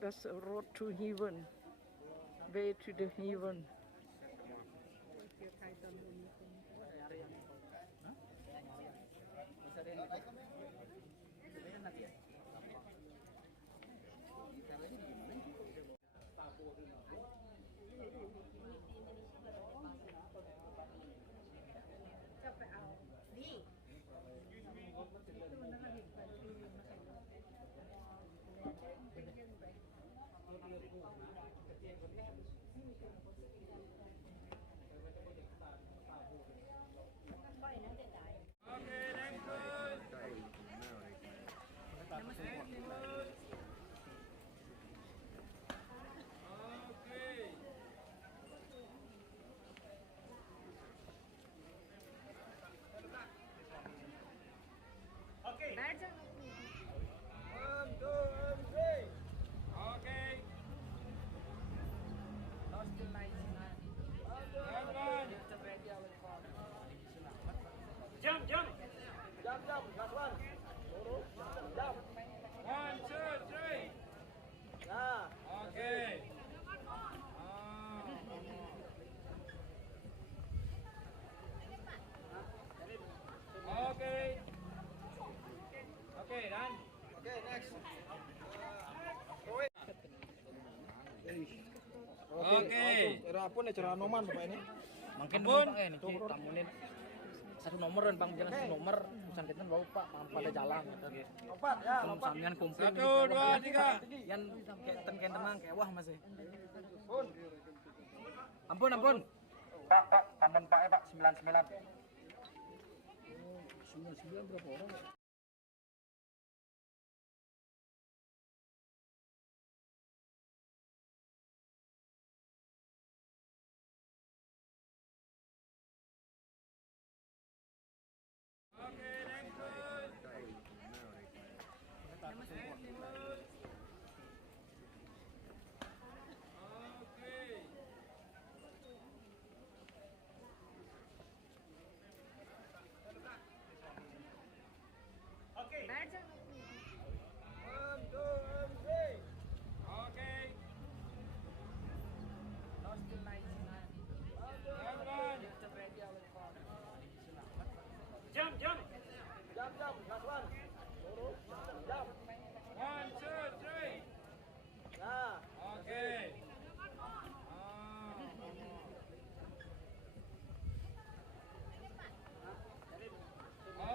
That's a road to heaven, way to the heaven. Jump, last one. Jump. 1, 2, 3. Yeah. Okay. Okay, done. Okay, next. Oke. Rapun ya cerah noman Bapak ini. Mungkin Pak ini tamunin satu nomor dan Bang jalan satu nomor urusan kita bawa Pak pada jalan gitu. Lompat ya, lompat. Samian kumpul 1, 2, 3. Yang kayak tenang kayak wah masih. Ampun. Ampun. Pak, tambah Pak ya Pak 99. 99 berapa orang? Jump, last one. Jump. 1, 2, 3. Yeah.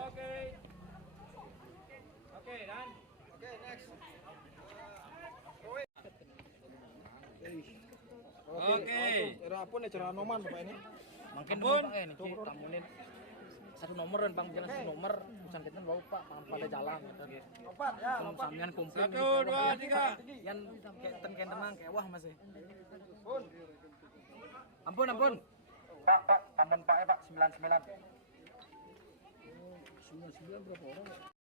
Okay. Okay, done. Okay, next. Oke. Rapun ya cerah noman Bapak ini. Mungkin Pak ini tamunin satu nomor dan Bang jalan satu nomor urusan kita bawa Pak pada jalan gitu. Lompat ya, lompat. Samian kumpul 1, 2, 3. Yang kayak tenang kayak wah masih. Ampun. Pak, tambah Pak ya Pak 99. 99 berapa orang?